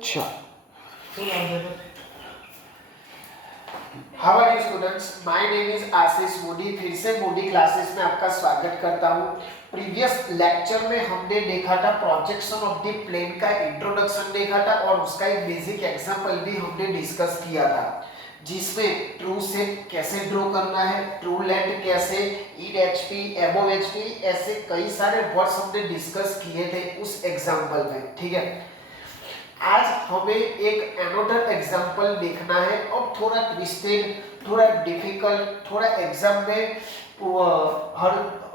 अच्छा, how are you students, my name is Ashish Modi. फिर से मोदी क्लासेस में आपका स्वागत करता हूँ। प्रीवियस लेक्चर में हमने देखा था प्रोजेक्शन ऑफ द प्लेन का इंट्रोडक्शन देखा था और उसका एक बेसिक एग्जांपल भी हमने डिस्कस किया था, जिसमें ट्रू शेप कैसे ड्रॉ करना है, ट्रू लेंथ कैसे, इन एचपी, अबव एचपी, ऐसे कई सारे वर्ड्स हमने डिस्कस किए थे उस एग्जांपल में। ठीक है, आज हमें एक अनदर एग्जांपल देखना है और थोड़ा ट्विस्टेड, थोड़ा डिफिकल्ट, थोड़ा एग्जाम में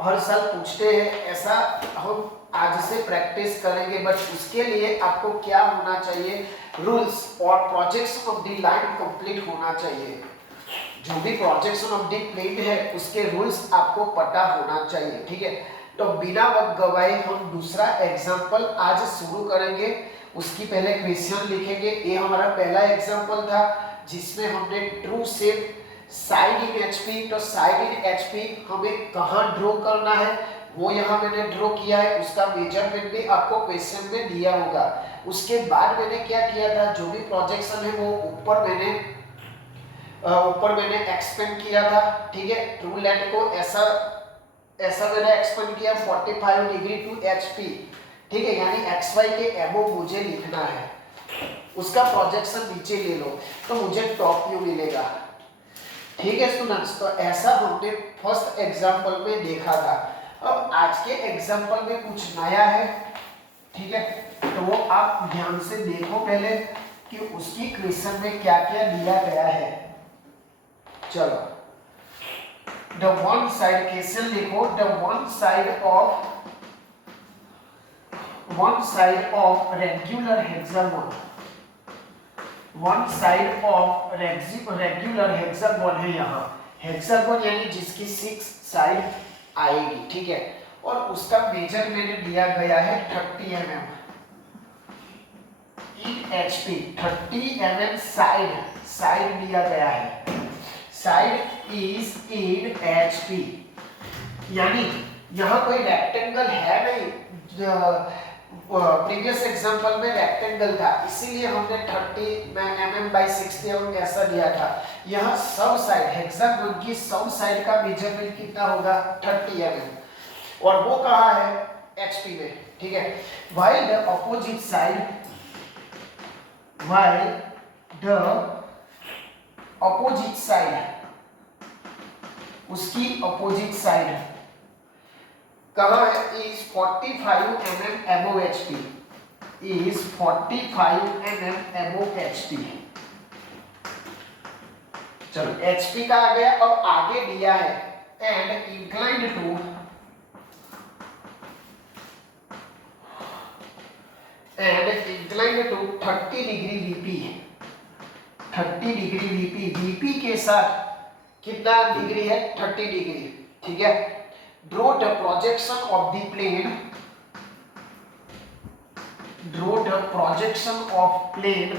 हर साल पूछते हैं, ऐसा हम आज से प्रैक्टिस करेंगे। बट उसके लिए आपको क्या होना चाहिए, रूल्स और projection of the line complete होना चाहिए। जो भी प्रोजेक्शन ऑफ द प्लेन है उसके रूल्स आपको पता होना चाहिए। ठीक है, तो बिना वक्त गवाए हम दूसरा एग्जांपल आज शुरू करेंगे। उसकी पहले क्वेश्चन लिखेंगे। ये हमारा पहला एग्जांपल था जिसमें हमने ट्रू शेप साइड इन एचपी, तो साइड इन एचपी हमें कहाँ ड्रॉ करना है वो यहाँ मैंने ड्रॉ किया है। उसका मेजरमेंट भी आपको क्वेश्चन में दिया होगा। उसके बाद मैंने क्या किया था, जो भी प्रोजेक्शन है वो ऊपर मैंने एक्सपेंड किया था। ठीक है, ट्रू लेंथ को ऐसा मैंने एक्सपेंड किया 45 डिग्री टू एचपी। ठीक है, यानी एक्स वाई के एबो मुझे लिखना है, उसका प्रोजेक्शन नीचे ले लो तो मुझे टॉप व्यू मिलेगा। ठीक है स्टूडेंट्स, तो ऐसा हमने फर्स्ट एग्जांपल में देखा था। अब आज के एग्जांपल में कुछ नया है। ठीक है, तो वो आप ध्यान से देखो पहले कि उसकी क्वेश्चन में क्या क्या दिया गया है। चलो, द वन साइड क्वेश्चन देखो, the one side of regular hexagon, one side of regular hexagon है। यहाँ हेक्सागोन यानी जिसकी 6 साइड आएगी। ठीक है, और उसका मेजरमेंट दिया गया है 30 mm इन एचपी। 30 mm साइड दिया गया है, साइड इज इन एचपी, यानी यहाँ कोई रेक्टेंगल है नहीं। प्रीवियस एग्जांपल में रेक्टेंगल था, इसीलिए हमने 30 mm by 60 mm ऐसा दिया था। यहाँ सब साइड, हेक्सागोन की सब साइड का मेजरमेंट कितना होगा, 30 mm, और वो कहाँ है, एचपी में। ठीक है, while the opposite side, उसकी अपोजिट साइड कहाँ है, is 45 mm above HP, is 45 mm above HP। चलो, HP का आ गया। अब आगे दिया है and inclined to 30 degree VP, 30 degree VP, VP के साथ कितना डिग्री है, 30 डिग्री। ठीक है, draw the projection of the plane, draw the projection of plane,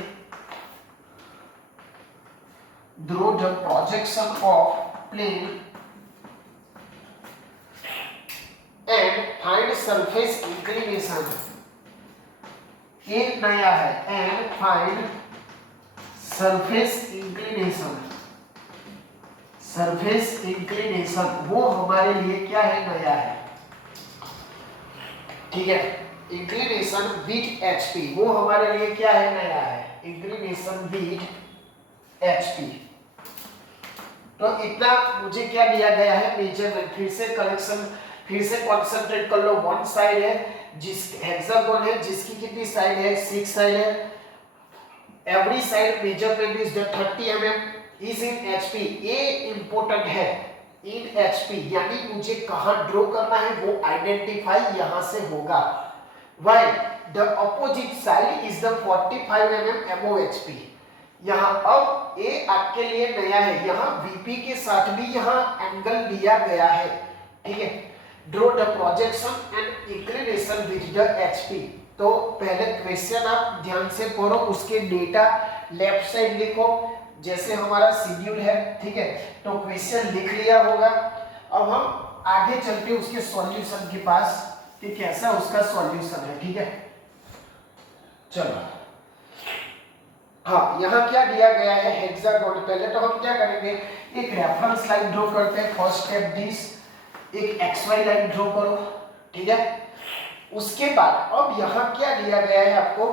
draw the projection of plane and find surface inclination. एक नया है, and find surface inclination. Surface inclination वो हमारे लिए क्या है, नया है। ठीक है, इंक्लिनेशन विथ एचपी वो हमारे लिए क्या है, नया है, इंक्लिनेशन विथ एचपी। तो इतना मुझे क्या दिया गया है, मेजरमेंट। फिर से कंसंट्रेट कर लो। वन साइड है, जिस हेक्सागोन है जिसकी कितनी साइड है, 6 साइड है। Every side measurement is 30 mm is in HP। ये इंपॉर्टेंट है, इन HP, यानी मुझे कहां ड्रॉ करना है वो आइडेंटिफाई यहां से होगा। while the opposite side is the 45 mm above HP। यहाँ अब ये आपके लिए नया है, यहाँ VP के साथ भी यहाँ एंगल दिया गया है। ठीक है, draw the projection and inclination with the HP। तो पहले क्वेश्चन आप ध्यान से पढ़ो, उसके डेटा लेफ्ट साइड लिखो जैसे हमारा शेड्यूल है। ठीक है, तो क्वेश्चन लिख लिया होगा। अब हम आगे चलते उसके सॉल्यूशन के पास कि कैसा उसका सॉल्यूशन है। ठीक है, चलो हाँ, यहाँ क्या दिया गया है, हेक्सागोन। पहले तो हम क्या करेंगे, एक रेफरेंस लाइन ड्रॉ करते हैं। फर्स्ट स्टेप दिस, एक XY लाइन ड्रॉ करो, ठीक है। उसके बाद अब यहाँ क्या दिया गया है आपको,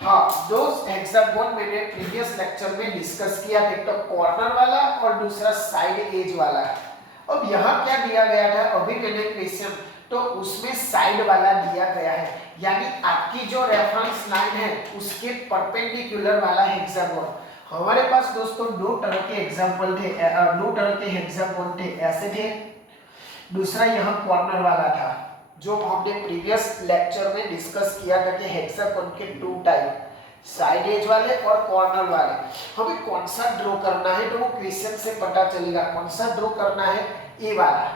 हाँ, दो हेक्सागोन मैंने प्रीवियस लेक्चर में डिस्कस किया, एक तो कॉर्नर वाला और दूसरा साइड एज वाला। अब यहाँ क्या दिया गया था, अभी मैंने क्वेश्चन तो उसमें साइड वाला दिया गया है, यानी आपकी जो रेफरेंस लाइन है उसके परपेंडिकुलर वाला हेक्सागोन। हमारे पास दोस्तों दो तरह के एग्जांपल थे, दो तरह के हेक्सागोन थे, ऐसे थे। दूसरा यहाँ कॉर्नर वाला था, जो हमने प्रीवियस लेक्चर में डिस्कस किया था कि हेक्सागोन के टू टाइप, साइड एज वाले और कॉर्नर वाले। हमें कौन सा ड्रॉ करना है तो वो क्वेश्चन से पता चलेगा। कौन सा ड्रॉ करना है, ए वाला।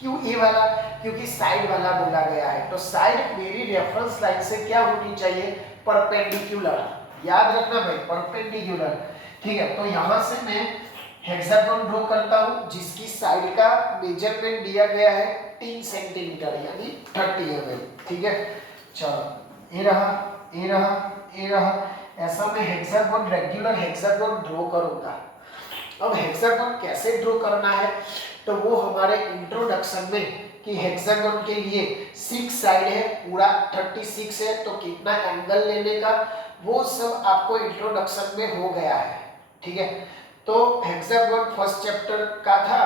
क्यों ए वाला, क्योंकि साइड वाला बोला गया है। तो साइड मेरी रेफरेंस लाइन से क्या होनी चाहिए, परपेंडिकुलर। याद रखना भाई, परपेंडिकुलर, ठीक है। तो यहां से मैं हेक्सागोन ड्रॉ करता हूं जिसकी साइड का मेजरमेंट दिया गया है 3 सेंटीमीटर यानी 30 mm, ठीक है। चलो, ये रहा, ये रहा, ये रहा। ऐसा मैं हेक्सागोन, रेगुलर हेक्सागोन ड्रॉ करूंगा। अब हेक्सागोन कैसे ड्रॉ करना है तो वो हमारे इंट्रोडक्शन में कि हेक्सागोन के लिए 6 साइड है, पूरा 36 है, तो कितना एंगल लेने का वो सब आपको इंट्रोडक्शन में हो गया है, ठीक है। तो हेक्सागोन फर्स्ट चैप्टर का था,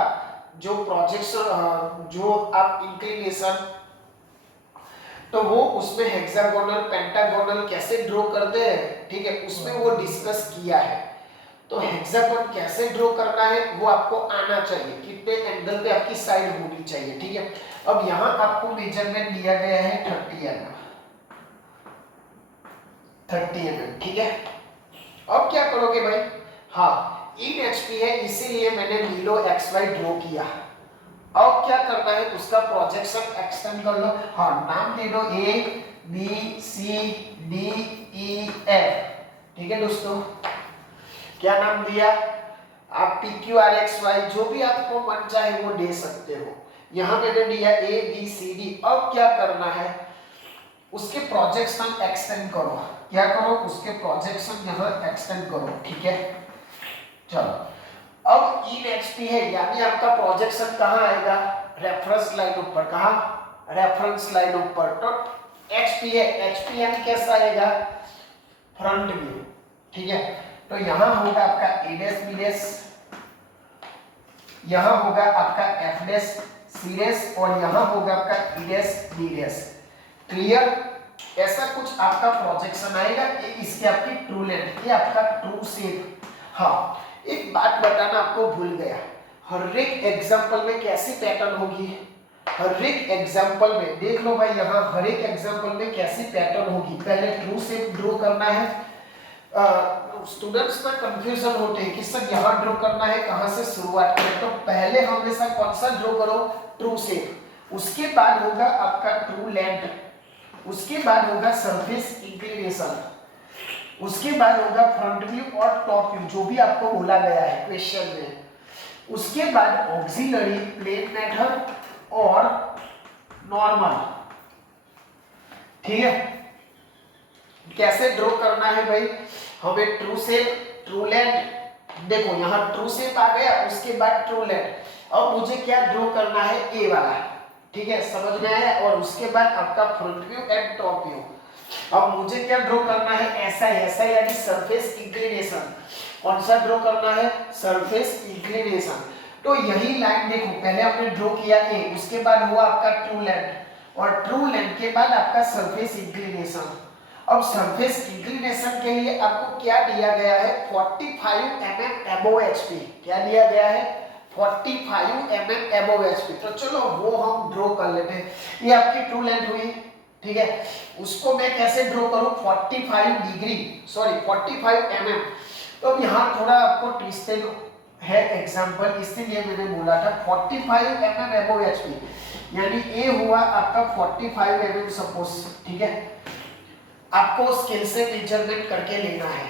जो प्रोजेक्शन, जो आप इंक्लिनेशन, तो वो उसमें हेक्सागोनल पेंटागोनल कैसे ड्रॉ करते हैं, ठीक है, उसमें वो डिस्कस किया है। तो हेक्सागोन कैसे ड्रॉ करना है वो आपको आना चाहिए, कितने एंगल पे आपकी साइड होनी चाहिए, ठीक है। अब यहाँ आपको मेजरमेंट दिया गया है 30 mm, ठीक है। अब क्या करोगे भाई, हाँ, इन HP है इसीलिए मैंने बिलो XY ड्रॉ किया। अब क्या करना है, उसका प्रोजेक्शन एक्सटेंड कर लो। हाँ, नाम दे दो ABCDEF, ठीक है दोस्तों। क्या नाम दिया, आप PQRXY जो भी आपको मन चाहे वो दे सकते हो। यहां मैंने दिया ABCD। अब क्या करना है, उसके प्रोजेक्शन एक्सटेंड करो। क्या करो, उसके प्रोजेक्शन यहां एक्सटेंड करो, ठीक है। चलो, अब इन HP है यानी आपका प्रोजेक्शन कहां आएगा, रेफरेंस लाइन ऊपर। कहां, रेफरेंस लाइन ऊपर। तो HP है, HP यानी कैसा आएगा, फ्रंट व्यू, ठीक है। तो यहां होगा आपका A डैश B डैश, यहां होगा आपका F डैश C डैश और यहां होगा आपका E dash D dash. Clear, ऐसा कुछ आपका प्रोजेक्शन आएगा। ये इसकी आपकी ट्रू लेंथ, ये आपका ट्रू शेप। हाँ, एक बात बताना आपको भूल गया, हर एक एग्जांपल में कैसी पैटर्न होगी, हर एक एग्जांपल में देख लो भाई, यहाँ हर एक एग्जांपल में कैसी पैटर्न होगी। पहले ट्रू शेप ड्रॉ करना है। स्टूडेंट्स ना कंफ्यूजन होते हैं कि सर यहाँ ड्रॉ करना है, कहाँ से शुरुआत करें। तो पहले हमेशा कौन सा ड्रॉ करो, ट्रू शेप। उसके बाद होगा आपका ट्रू लेंथ, उसके बाद होगा सरफेस इंक्लिनेशन, उसके बाद होगा फ्रंट व्यू और टॉप व्यू, जो भी आपको बोला गया है क्वेश्चन में। उसके बाद ऑक्सिलरी, प्लेन मेथड और नॉर्मल, ठीक है। कैसे ड्रॉ करना है भाई, हमें ट्रू शेप, ट्रू लेंथ, देखो यहाँ ट्रू शेप आ गया, उसके बाद ट्रू लेंथ। अब मुझे क्या ड्रॉ करना है, ए वाला, ठीक है, समझ में आया। और उसके बाद आपका front view and top view. अब मुझे क्या ड्रॉ करना है, ऐसा ऐसा यानी सरफेस इंक्लिनेशन। कौन सा ड्रॉ करना है, सरफेस इंक्लिनेशन। तो यही लाइन देखो, पहले हमने ड्रॉ किया ए, उसके बाद हुआ आपका ट्रू लेंथ और ट्रू लेंथ के बाद आपका सरफेस इंक्लिनेशन। अब सरफेस इंक्लिनेशन के लिए आपको क्या दिया गया है, 45 mm अबव HP। क्या दिया गया है, 45 mm अबव HP। तो चलो वो हम ड्रॉ कर लेते हैं। ये आपकी ट्रू लेंथ हुई, ठीक है। उसको मैं कैसे ड्रॉ करूं, 45 डिग्री, सॉरी 45 mm। तो अब यहाँ थोड़ा आपको ट्विस्टेड है एग्जांपल, इसलिए मैंने बोला था 45 mm अबव HP, यानी ए हुआ आपका 45 mm सपोज, ठीक है। आपको स्केल से मेजरमेंट करके लेना है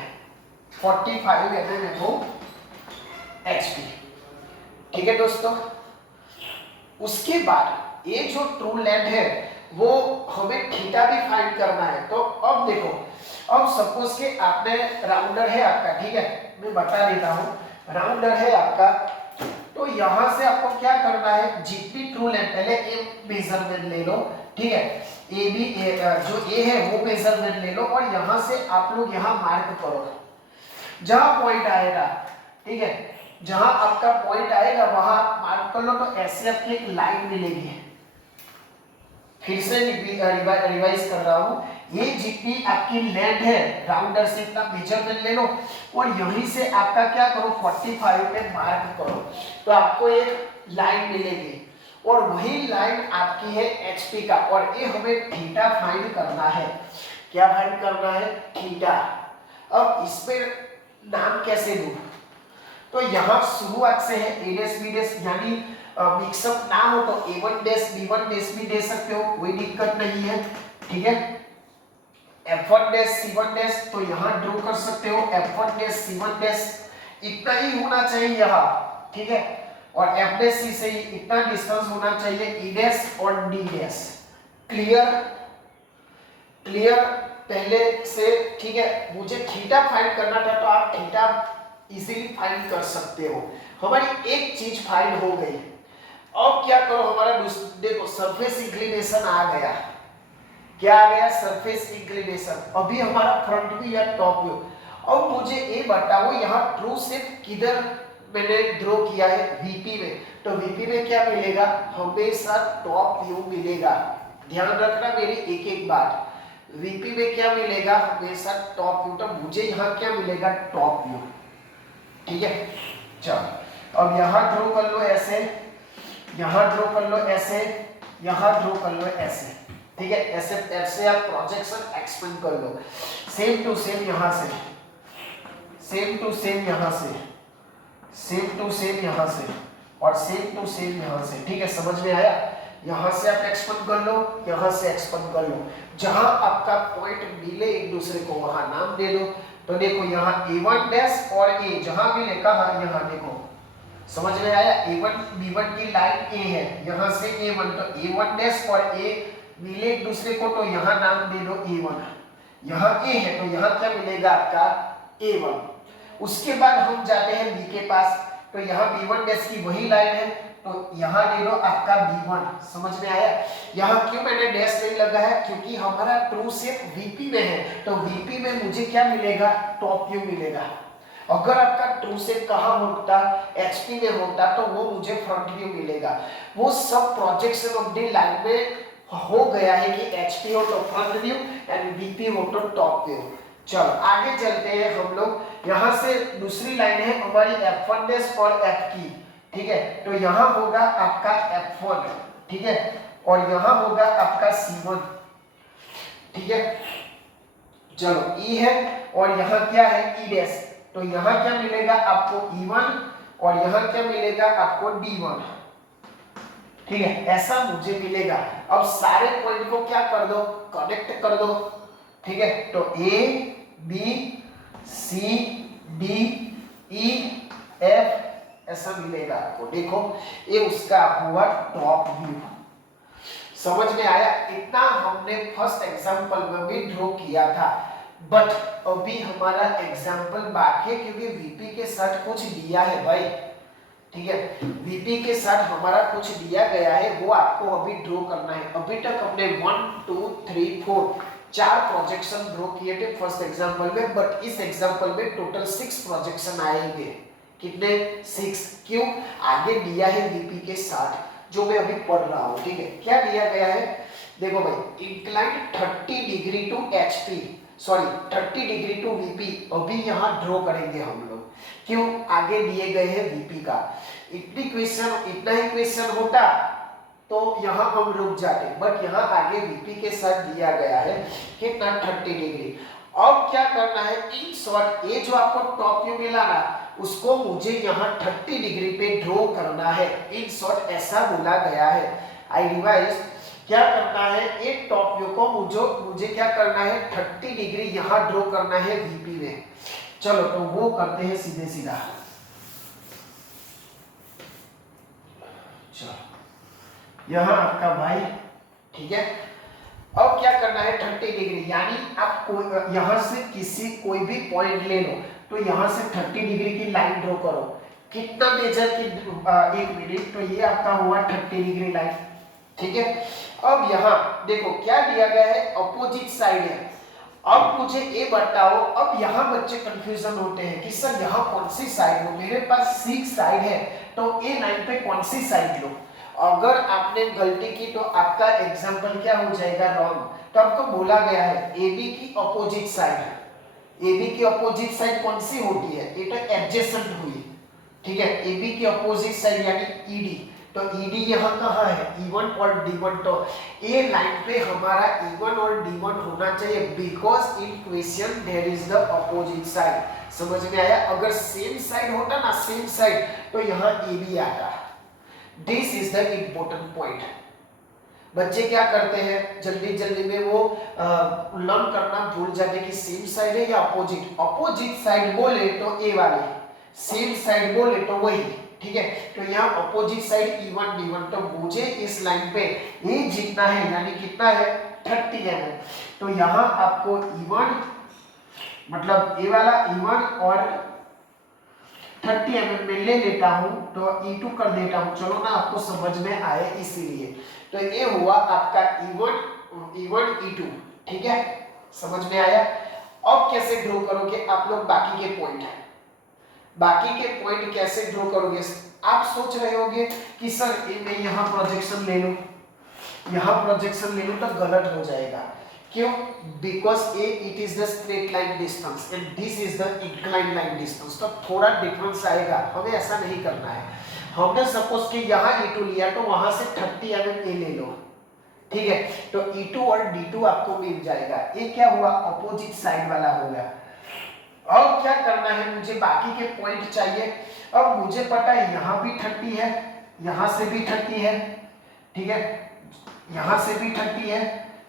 45 mm अबव HP, ठीक है दोस्तों। उसके बाद ये जो ट्रू लेंथ है वो हमें थीटा भी फाइंड करना है। तो अब देखो, अब सपोज के आपने राउंडर है आपका, ठीक है, मैं बता देता हूँ, राउंडर है आपका, तो यहाँ से आपको क्या करना है, जितनी ट्रू लेंथ, पहले ए मेजरमेंट ले लो, ठीक है, ए बी जो ए है वो मेजरमेंट ले लो और यहाँ से आप लोग यहाँ मार्क करो जहां पॉइंट आएगा, ठीक है, जहां आपका पॉइंट आएगा वहां आप मार्क कर लो, तो ऐसे आपकी एक लाइन मिलेगी। फिर से रिवाइज कर रहा हूं, ये जितनी आपकी लेंथ है राउंडर से इतना मेजरमेंट ले लो और यहीं से आपका क्या करो 45 पे मार्क करो, तो आपको एक लाइन मिलेगी और वही लाइन आपकी है एचपी का, और ये हमें थीटा फाइंड करना है। क्या फाइंड करना है? थीटा। अब इसमें नाम कैसे दूं? तो यहाँ शुरुआत से है a डैश b डैश, यानी मिक्सअप ना हो तो a1 डैश b1 डैश भी दे सकते हो, कोई दिक्कत नहीं है, ठीक है। f1 डैश c1 डैश तो यहाँ ड्रॉ कर सकते हो, f1 डैश c1 डैश इतना ही होना चाहिए यहाँ, ठीक है, और f डैश c से इतना डिस्टेंस होना चाहिए e डैश और d डैश। क्लियर? क्लियर पहले से, ठीक है। मुझे थीटा फाइंड करना था तो आप थीटा इजीली फाइंड कर सकते हो। हमारी एक चीज फाइंड हो गई, अब क्या करो, हमारा देखो सरफेस इंक्लिनेशन आ गया। क्या आ गया? Surface inclination. अभी हमारा फ्रंट व्यू या टॉप व्यू। अब मुझे ये बताओ यहाँ ट्रू शेप किधर मैंने ड्रॉ किया है? वीपी में। तो वीपी में क्या मिलेगा? हमेशा टॉप व्यू मिलेगा। ध्यान रखना मेरी एक एक बात, वीपी में क्या मिलेगा? हमेशा टॉप व्यू। तो मुझे यहाँ क्या मिलेगा? टॉप व्यू, ठीक है। चलो अब यहाँ ड्रॉ कर लो ऐसे, यहाँ ड्रॉ कर लो ऐसे, यहाँ ड्रॉ कर लो ऐसे, ठीक है। ऐसे ऐसे आप प्रोजेक्शन एक्सपेंड कर लो, सेम टू सेम यहाँ से, सेम टू सेम यहाँ से, सेम टू सेम यहाँ से और सेम टू सेम यहाँ से, ठीक है। समझ में आया? यहाँ से आप एक्सपेंड कर लो, यहाँ से एक्सपेंड कर लो, जहां आपका पॉइंट मिले एक दूसरे को वहां नाम दे दो। तो देखो यहाँ a1 डैश और a जहां मिले, कहा? यहाँ देखो, समझ में आया? a1 b1 की लाइन a है, यहाँ से a1, तो a1 डैश और a मिले एक दूसरे को, तो यहाँ नाम दे दो a1। यहाँ a है तो यहाँ क्या मिलेगा? आपका a1। उसके बाद हम जाते हैं b के पास, तो यहाँ b1 डैश की वही लाइन है, तो यहाँ ले लो आपका b1। समझ में आया? यहाँ क्यों मैंने डैश नहीं लगा है? क्योंकि हमारा ट्रू शेप वीपी में है, तो वीपी में मुझे क्या मिलेगा? टॉप व्यू मिलेगा। अगर आपका ट्रू शेप कहाँ होता? एचपी में होता, तो वो मुझे फ्रंट व्यू मिलेगा। वो सब प्रोजेक्शन ऑफ द लाइन में हो गया है कि एचपी हो तो फ्रंट व्यू एंड वीपी हो तो टॉप व्यू। चलो आगे चलते हैं हम लोग। यहाँ से दूसरी लाइन है हमारी f1 डैश और f की, ठीक है। तो यहाँ होगा आपका f1, ठीक है, और यहाँ होगा आपका c1, ठीक है। चलो e है और यहाँ क्या है? e डैश, तो यहाँ क्या मिलेगा आपको? e1 और यहाँ क्या मिलेगा आपको? d1, ठीक है। ऐसा मुझे मिलेगा। अब सारे पॉइंट को क्या कर दो? कनेक्ट कर दो, ठीक है। तो a b c d e f ऐसा मिलेगा आपको। देखो ये उसका हुआ टॉप व्यू। समझ में आया? इतना हमने फर्स्ट एग्जांपल में भी ड्रॉ किया था, बट अभी हमारा एग्जांपल बाकी है क्योंकि वीपी के साथ कुछ दिया है भाई, ठीक है। वीपी के साथ हमारा कुछ दिया गया है, वो आपको अभी ड्रॉ करना है। अभी तक हमने 1 2 3 4 4 प्रोजेक्शन ड्रॉ किए थे फर्स्ट एग्जांपल में, बट इस एग्जांपल में टोटल 6 प्रोजेक्शन आएंगे। कितने? 6। क्यों? आगे दिया है वीपी के साथ, जो मैं अभी पढ़ रहा हूँ, ठीक है। क्या दिया गया है? देखो भाई, inclined 30 degree to HP, sorry 30 degree to VP, अभी यहाँ ड्रॉ करेंगे हम लोग। क्यों? आगे दिए गए हैं वीपी का। इतनी क्वेश्चन, इतना ही क्वेश्चन होता तो यहाँ हम रुक जाते, बट यहाँ आगे वीपी के साथ दिया गया है कितना? 30 डिग्री। अब क्या करना है? इन शॉर्ट ये जो आपको टॉप व्यू मिला ना, उसको मुझे यहाँ 30 डिग्री पे ड्रॉ करना है। इन शॉर्ट ऐसा बोला गया है। आई रिवाइज, क्या करना है? एक टॉप व्यू को मुझे क्या करना है? 30 डिग्री यहाँ ड्रॉ करना है वीपी में। चलो तो वो करते हैं सीधे सीधा। चलो यहाँ आपका भाई, ठीक है। अब क्या करना है 30 डिग्री, यानी आप यहां से कोई भी पॉइंट ले लो, तो यहां से 30 डिग्री की लाइन ड्रॉ करो। कितना मेजर की 1 मिनट, तो ये आपका हुआ 30 डिग्री लाइन। ठीक है, अब यहां देखो क्या दिया गया है, अपोजिट साइड है। अब मुझे ये बताओ, अब यहां बच्चे कंफ्यूजन होते हैं कि सर यहां कौन सी साइड हो, मेरे पास 6 साइड है, तो ए लाइन पे कौन सी साइड लो। अगर आपने गलती की तो आपका एग्जांपल क्या हो जाएगा, रॉन्ग। तो आपको बोला गया है ए बी की अपोजिट साइड, ए बी की अपोजिट साइड कौन सी होती है, ये तो एडजेसेंट हुई। ठीक है, ए बी की अपोजिट साइड यानी ईडी, तो ईडी यहाँ कहाँ है, E1 और D1, तो ए लाइन पे हमारा E1 और D1 होना चाहिए, because in question there is the opposite side. समझ में आया, अगर सेम साइड होता ना, सेम साइड, तो यहाँ AB आता। This is the important point. बच्चे क्या करते हैं, जल्दी जल्दी में वो लर्न करना भूल जाते कि सेम साइड है या अपोजिट। अपोजिट साइड बोले तो ए वाली, सेम साइड बोले तो वही। ठीक है, तो यहाँ अपोजिट साइड E1 D1, तो मुझे इस लाइन पे ए जितना है, यानी कितना है 30 mm, तो यहाँ आपको E1 मतलब ए वाला E1 और 30 mm में ले लेता हूं, तो E2 कर देता हूं, चलो ना आपको समझ में आए इसीलिए। तो ये हुआ आपका E1 E2। ठीक है, समझ में आया। अब कैसे ड्रॉ करोगे आप लोग बाकी के पॉइंट, बाकी के पॉइंट कैसे ड्रॉ करोगे। आप सोच रहे होगे कि सर मैं यहाँ प्रोजेक्शन ले लूं, यहाँ प्रोजेक्शन ले लूं तो गलत हो जाएगा। क्यों, because A it is the straight line distance and this is the incline line distance, तो थोड़ा डिफरेंस आएगा, हमें ऐसा नहीं करना है। हमने सपोज कि यहाँ E2 लिया, तो वहां से 30 mm ए ले लो। ठीक है, तो E2 और D2 आपको मिल जाएगा। ये क्या हुआ, अपोजिट साइड वाला हो गया। अब क्या करना है, मुझे बाकी के पॉइंट चाहिए। अब मुझे पता है यहाँ भी 30 है, यहाँ से भी 30 है, ठीक है, यहाँ से भी 30 है,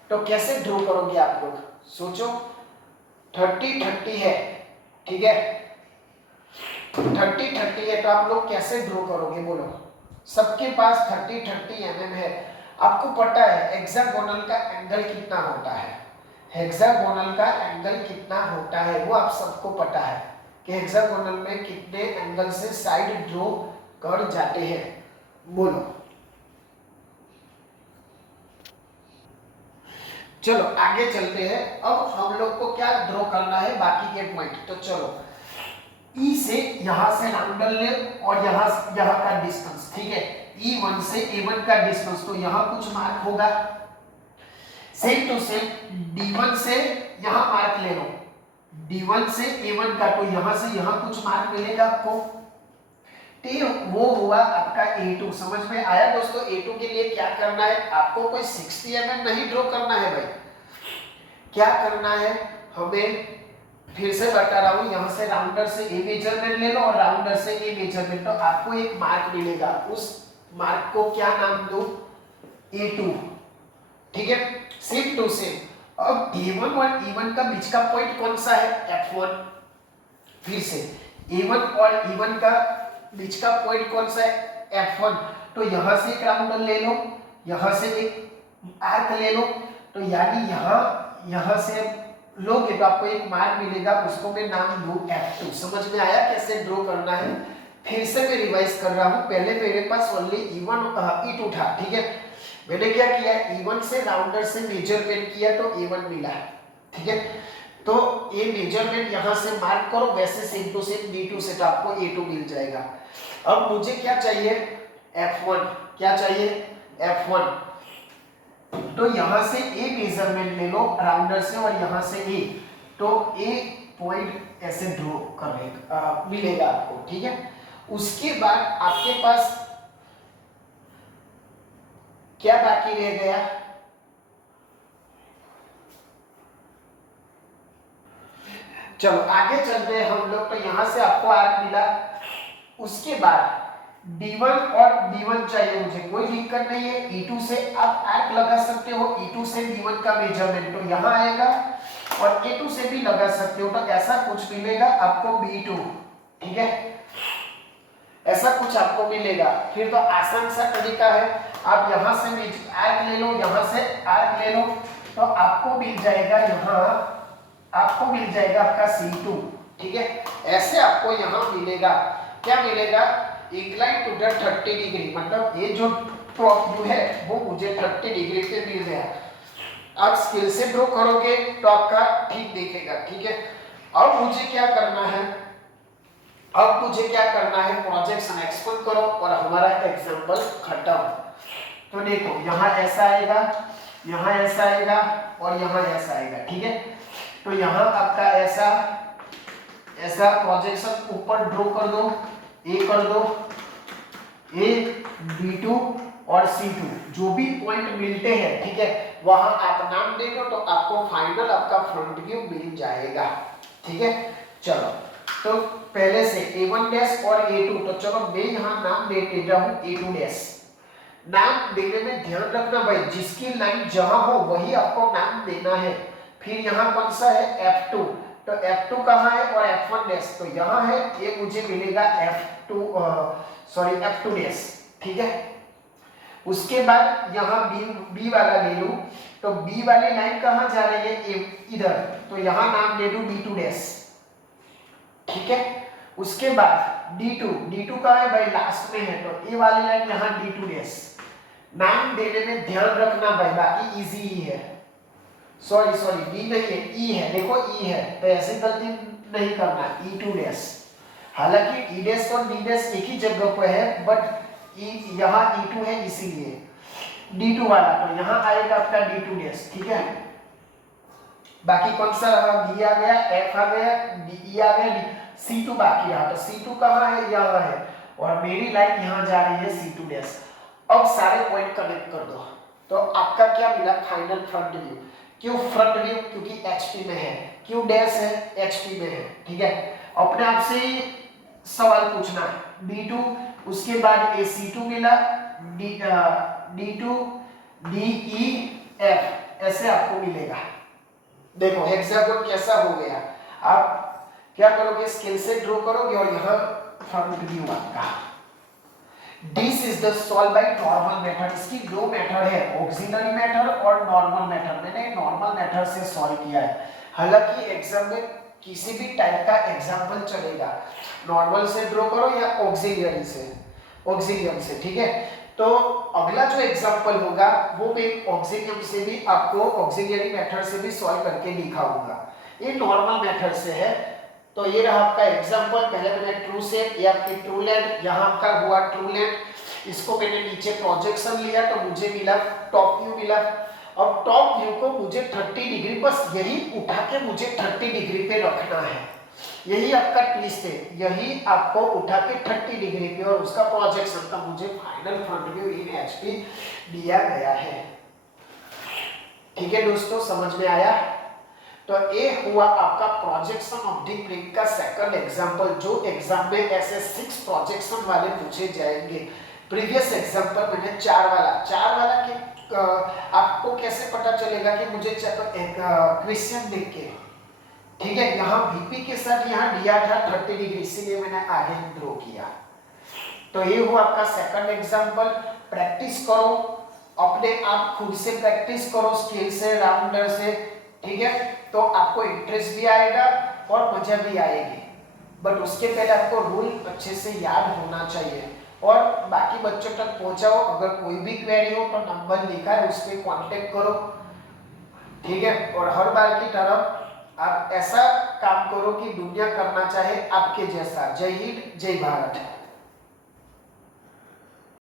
तो कैसे ड्रॉ करोगे आप लोग, सोचो। 30 30 है, ठीक है, 30 30 है, तो आप लोग कैसे ड्रॉ करोगे बोलो। सबके पास 30 30 mm है। आपको पता है हेक्सागोनल का एंगल कितना होता है, हेक्सागोनल का एंगल कितना होता है वो आप सबको पता है कि हेक्सागोनल में कितने एंगल से साइड ड्रॉ कर जाते हैं, बोलो। चलो आगे चलते हैं। अब हम लोग को क्या ड्रॉ करना है बाकी के पॉइंट, तो चलो E से यहां से राउंडल ले और यहाँ का डिस्टेंस, ठीक है, E1 से A1 का डिस्टेंस, तो यहाँ कुछ मार्क होगा। सेम टू सेम D1 से यहाँ मार्क ले लो, D1 से A1 का, तो यहाँ से यहाँ कुछ मार्क मिलेगा आपको। तो वो हुआ आपका A2। समझ में आया दोस्तों। A2 के लिए क्या करना है, आपको कोई 60 mm नहीं ड्रॉ करना है भाई। क्या करना है हमें, फिर से बता रहा हूं, यहां से राउंडर से ए मेजरमेंट ले लो और राउंडर से ए मेजरमेंट, तो आपको एक मार्क मिलेगा। उस मार्क को क्या नाम दो, A2। ठीक है, सेम टू सेम। अब A1 और E1 का बीच का पॉइंट कौन सा है, F1। फिर से A1 और E1 का बीच का पॉइंट कौन सा है, F1। तो यहां से एक राउंडर ले लो, यहां से एक आर्क ले लो, तो यानी यहां से लोगे तो आपको एक मार्क मिलेगा, उसको मैं नाम दूं F2। समझ में आया कैसे ड्रॉ करना है। फिर से मैं रिवाइज कर रहा हूं, पहले मेरे पास ओनली E2 था, ठीक है, मैंने क्या किया, E1 से राउंडर से मेजरमेंट किया तो A1 मिला, ठीक है, तो ये मेजरमेंट यहां से मार्क करो, वैसे सेम टू सेम D2 से तो आपको A2 मिल जाएगा। अब मुझे क्या चाहिए, F1। क्या चाहिए, F1। तो यहां से ए मेजरमेंट ले लो राउंडर से और यहां से ए, तो ए पॉइंट ऐसे ड्रॉ करने मिलेगा आपको, ठीक है। उसके बाद आपके पास क्या बाकी रह गया, चलो आगे चलते हैं हम लोग। तो यहां से आपको आर्क मिला, उसके बाद D1 और D1 चाहिए मुझे, कोई दिक्कत नहीं है। E2 से आप आर्क लगा सकते हो, E2 से D1 का मेजरमेंट तो यहाँ आएगा, और A2 से भी लगा सकते हो, तो ऐसा कुछ मिलेगा आपको B2, ठीक है, ऐसा कुछ आपको मिलेगा। फिर तो आसान सा तरीका है, आप यहाँ से आर्क ले लो, यहाँ से आर्क ले लो, तो आपको मिल जाएगा यहाँ, आपको मिल जाएगा आपका C2, ठीक है। ऐसे आपको यहाँ मिलेगा, क्या मिलेगा, इंक्लाइन टू द 30 डिग्री, मतलब ये जो टॉप व्यू है वो मुझे 30 डिग्री पे मिल गया। आप स्केल से ड्रॉ करोगे तो आपका ठीक दिखेगा, ठीक है। अब मुझे क्या करना है, अब मुझे क्या करना है, प्रोजेक्शन एक्सपोर्ट करो और हमारा एग्जांपल खत्म। तो देखो यहाँ ऐसा आएगा, यहाँ ऐसा आएगा और यहाँ ऐसा आएगा, ठीक है। तो यहाँ आपका ऐसा ऐसा प्रोजेक्शन ऊपर ड्रॉ कर दो, ए कर दो, ए, B2 और C2 जो भी पॉइंट मिलते हैं, ठीक है, वहां आप नाम दे दो तो आपको फाइनल आपका फ्रंट व्यू मिल जाएगा, ठीक है। चलो तो पहले से A1 डैश और A2, तो चलो मैं यहाँ नाम दे देता हूँ A2 डैश। नाम देने में ध्यान रखना भाई, जिसकी लाइन जहां हो वही आपको नाम देना है। फिर यहाँ कौन सा है, F2, तो F2 कहाँ है और F1 डैश तो यहाँ है, ये मुझे मिलेगा F2 डैश, ठीक है। उसके बाद यहाँ B वाला ले लूं, तो B वाली लाइन कहाँ जा रही है, इधर, तो यहाँ नाम दे दूं B2 डैश, ठीक है। उसके बाद D2 कहाँ है भाई, लास्ट में है, तो ए वाली लाइन यहाँ D2 डैश। नाम देने में ध्यान रखना भाई, बाकी इजी ही है, सॉरी डी नहीं है, ई है, देखो ई है, तो ऐसे गलती नहीं करना, E2 डैश। हालांकि ई डैश और डी डैश एक ही जगह पे है, बट यहाँ E2 है इसीलिए। D2 वाला तो यहाँ आएगा आपका D2 डैश, ठीक है। बाकी कौन सा रहा, B आ गया, F आ गया, E आ गया, C2 बाकी रहा, तो C2 कहाँ है, यहाँ है, और मेरी लाइन यहाँ जा रही है C2 डैश। अब सारे पॉइंट कनेक्ट कर दो, तो आपका क्या मिला, फाइनल फ्रंट व्यू। क्यों फ्रंट व्यू, क्योंकि HP में है, क्यों डैश है, HP में है, ठीक है। अपने आप से सवाल पूछना है, B2, उसके बाद AC2 मिला, D2, DE, F, ऐसे आपको मिलेगा। देखो एग्जाम्पल कैसा हो गया, आप क्या करोगे, स्केल से ड्रॉ करोगे और यहाँ फ्रंट व्यू आपका। This is the solve by normal method. इसकी दो मेथड है, ऑक्सिलरी मेथड और नॉर्मल मेथड। मैंने नॉर्मल मेथड से सॉल्व किया है। हालांकि एग्जाम में किसी भी टाइप का एग्जाम्पल चलेगा, नॉर्मल से ड्रॉ करो या ऑक्सिलरी से, ठीक है। तो अगला जो एग्जाम्पल होगा वो मैं ऑक्सिलियम से भी आपको, ऑक्सिलरी मेथड से भी सॉल्व करके दिखाऊंगा। ये नॉर्मल मेथड से है। तो ये रहा आपका एग्जाम्पल, पहले मैंने ट्रू शेप या फिर ट्रू लेंथ, यहाँ आपका हुआ ट्रू लेंथ, इसको मैंने नीचे प्रोजेक्शन लिया तो मुझे मिला टॉप व्यू मिला। अब टॉप व्यू को मुझे 30 डिग्री, बस यही उठा के मुझे 30 डिग्री पे रखना है, यही आपका ट्विस्ट है, यही आपको उठा के 30 डिग्री पे और उसका प्रोजेक्शन का मुझे फाइनल फ्रंट व्यू इन HP दिया गया है। ठीक है दोस्तों, समझ में आया। तो ये हुआ आपका प्रोजेक्शन ऑफ द प्लेन का सेकंड एग्जांपल, जो एग्जाम में ऐसे 6 प्रोजेक्शन वाले पूछे जाएंगे। प्रीवियस एग्जांपल मैंने 4 वाला के आपको कैसे पता चलेगा कि मुझे एक क्वेश्चन देख के, ठीक है, यहाँ VP के साथ यहाँ दिया था 30 डिग्री, इसीलिए मैंने आगे ड्रॉ किया। तो ये हुआ आपका सेकंड एग्जांपल। प्रैक्टिस करो, अपने आप खुद से प्रैक्टिस करो, स्केल से, राउंडर से, ठीक है। तो आपको इंटरेस्ट भी आएगा और मजा भी आएगी, बट उसके पहले आपको रूल अच्छे से याद होना चाहिए और बाकी बच्चों तक पहुंचाओ। अगर कोई भी क्वेरी हो तो नंबर लिखा है, उस पर कांटेक्ट करो, ठीक है। और हर बार की तरह आप ऐसा काम करो कि दुनिया करना चाहे आपके जैसा। जय हिंद, जय भारत।